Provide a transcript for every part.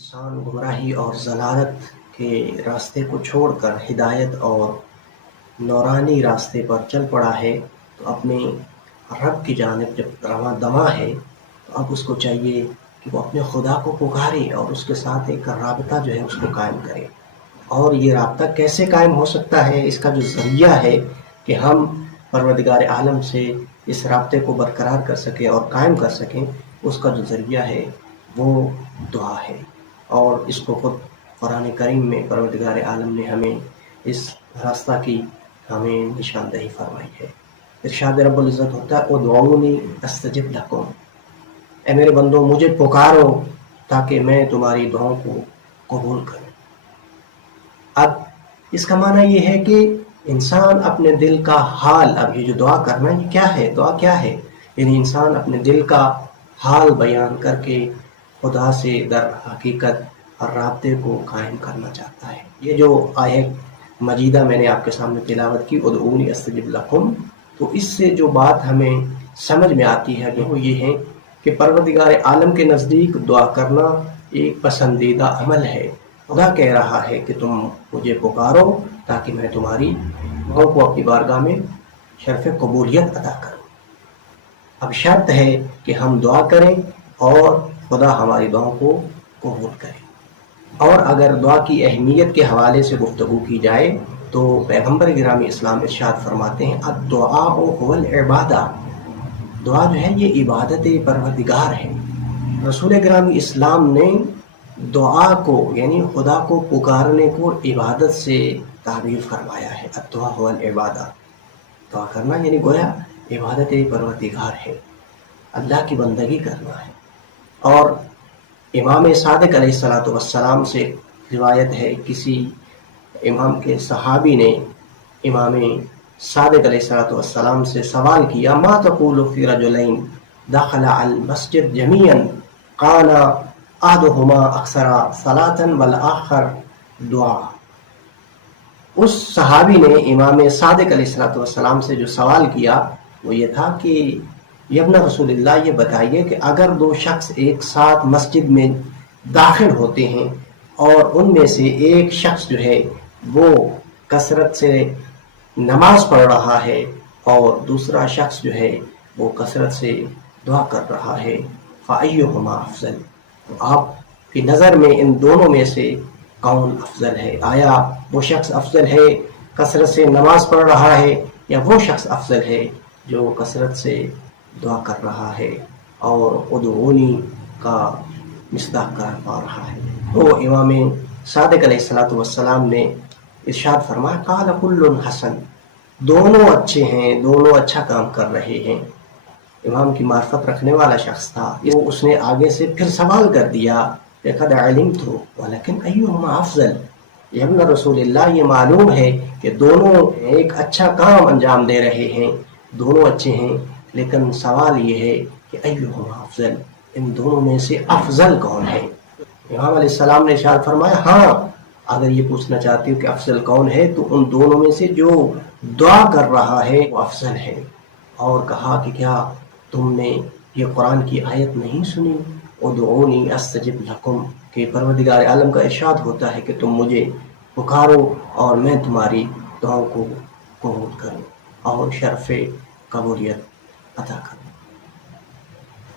انسان گمراہی اور ضلالت کے راستے کو چھوڑ کر ہدایت اور نورانی راستے پر چل پڑا ہے تو اپنے رب کی جانب جب رواں دواں ہے تو اب اس کو چاہیے کہ وہ اپنے خدا کو پکارے اور اس کے ساتھ ایک رابطہ جو ہے اس کو قائم کرے۔ اور یہ رابطہ کیسے قائم ہو سکتا ہے، اس کا جو ذریعہ ہے کہ ہم پروردگار عالم سے اس رابطے کو برقرار کر سکیں اور قائم کر سکیں، اس کا جو ذریعہ ہے وہ دعا ہے۔ اور اس کو خود قرآن کریم میں پروردگار عالم نے ہمیں اس راستہ کی ہمیں نشاندہی فرمائی ہے۔ ارشاد رب العزت ہوتا ہے ادعونی استجب لکم، اے میرے بندو مجھے پکارو تاکہ میں تمہاری دعاؤں کو قبول کروں۔ اب اس کا معنی یہ ہے کہ انسان اپنے دل کا حال، اب یہ جو دعا کرنا یہ کیا ہے، دعا کیا ہے، یعنی انسان اپنے دل کا حال بیان کر کے خدا سے در حقیقت اور رابطے کو قائم کرنا چاہتا ہے۔ یہ جو آیت مجیدہ میں نے آپ کے سامنے تلاوت کی ادعونی استجب لکم، تو اس سے جو بات ہمیں سمجھ میں آتی ہے وہ یہ ہے کہ پروردگار عالم کے نزدیک دعا کرنا ایک پسندیدہ عمل ہے۔ خدا کہہ رہا ہے کہ تم مجھے پکارو تاکہ میں تمہاری دعاؤں کو اپنی بارگاہ میں شرف قبولیت عطا کروں۔ اب شرط ہے کہ ہم دعا کریں اور خدا ہماری دعاؤں کو قبول کرے۔ اور اگر دعا کی اہمیت کے حوالے سے گفتگو کی جائے تو پیغمبر گرامی اسلام ارشاد فرماتے ہیں الدعاء هو العبادہ، دعا جو ہے یہ عبادت پروردگار ہے۔ رسول گرامی اسلام نے دعا کو یعنی خدا کو پکارنے کو عبادت سے تعبیر فرمایا ہے۔ الدعاء هو العبادہ، دعا کرنا یعنی گویا عبادت پروردگار ہے، اللہ کی بندگی کرنا ہے۔ اور امام صادق علیہ السلام سے روایت ہے، کسی امام کے صحابی نے امام صادق علیہ السلام سے سوال کیا ما تقول فی رجلین دخل المسجد جميعا قال احدهما اکثر صلاۃ والآخر دعا۔ اس صحابی نے امام صادق علیہ السلام سے جو سوال کیا وہ یہ تھا کہ ابن رسول اللہ یہ بتائیے کہ اگر دو شخص ایک ساتھ مسجد میں داخل ہوتے ہیں اور ان میں سے ایک شخص جو ہے وہ کثرت سے نماز پڑھ رہا ہے اور دوسرا شخص جو ہے وہ کثرت سے دعا کر رہا ہے فأیہما افضل، تو آپ کی نظر میں ان دونوں میں سے کون افضل ہے؟ آیا وہ شخص افضل ہے کثرت سے نماز پڑھ رہا ہے یا وہ شخص افضل ہے جو کثرت سے دعا کر رہا ہے اور ادعونی کا مصداق قرار پا رہا ہے؟ تو امام صادق علیہ السلام نے ارشاد فرمایا قال کل حسن، دونوں اچھے ہیں، دونوں اچھا کام کر رہے ہیں۔ امام کی معرفت رکھنے والا شخص تھا، اس نے آگے سے پھر سوال کر دیا قد علمت ولکن ایہما افضل، یہ ابن رسول اللہ یہ معلوم ہے کہ دونوں ایک اچھا کام انجام دے رہے ہیں، دونوں اچھے ہیں، لیکن سوال یہ ہے کہ ایہما افضل، ان دونوں میں سے افضل کون ہے؟ امام علیہ السلام نے ارشاد فرمایا ہاں اگر یہ پوچھنا چاہتی ہو کہ افضل کون ہے تو ان دونوں میں سے جو دعا کر رہا ہے وہ افضل ہے۔ اور کہا کہ کیا تم نے یہ قرآن کی آیت نہیں سنی ادعونی استجب لکم، کہ پروردگار عالم کا ارشاد ہوتا ہے کہ تم مجھے پکارو اور میں تمہاری دعاؤں کو قبول کروں اور شرف قبولیت عطا کروں۔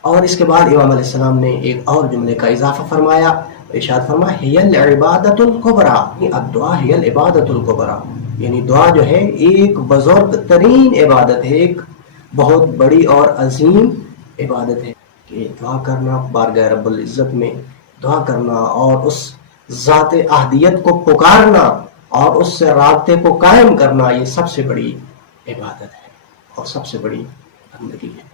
اور اس کے بعد امام علیہ السلام نے ایک اور جملے کا اضافہ فرمایا، ارشاد فرمایا ہی العبادۃ الکبریٰ، الدعاء ہی العبادۃ الکبریٰ، یعنی دعا جو ہے ایک بزرگ ترین عبادت ہے، ایک بہت بڑی اور عظیم عبادت ہے کہ دعا کرنا، بارگاہ رب العزت میں دعا کرنا اور اس ذات احدیت کو پکارنا اور اس سے رابطے کو قائم کرنا، یہ سب سے بڑی عبادت ہے اور سب سے بڑی بندگی ہے۔